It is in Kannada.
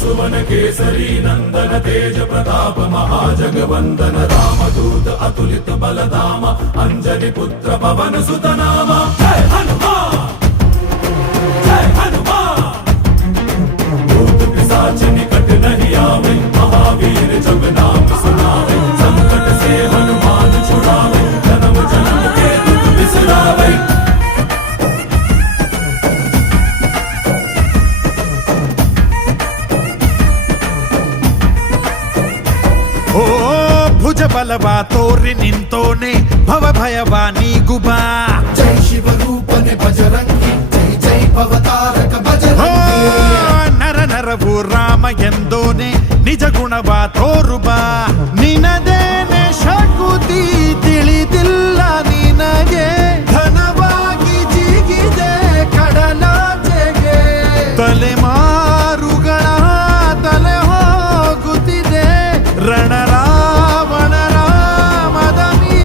सुवन केसरी नंदन तेज प्रताप महाजगवंदन रामदूत अतुलित बलधाम अंजनी पुत्र पवन सुत नाम जय हनुमान जय हनुमान। भूत पिशाच निकट नहीं आवे महावीर जब नाम सुनावे संकट से हनुमान छुड़ावे जन्म जन्म के दुख बिसरावे। ಓ ಭುಜ ಬಲವಾ ತೋರಿ ನಿಂತೋನೆ ಭವ ಭಯವಾ ನೀಗುಬಾ ಜೈ ಶಿವ ರೂಪನೆ ಬಜರಂಗಿ ಜೈ ಜೈ ಭವತಾರಕ ಬಜರಂಗಿ ನರ ನರವು ರಾಮ ಎಂದೋನೆ ನಿಜ ಗುಣವಾ ತೋರುಬಾ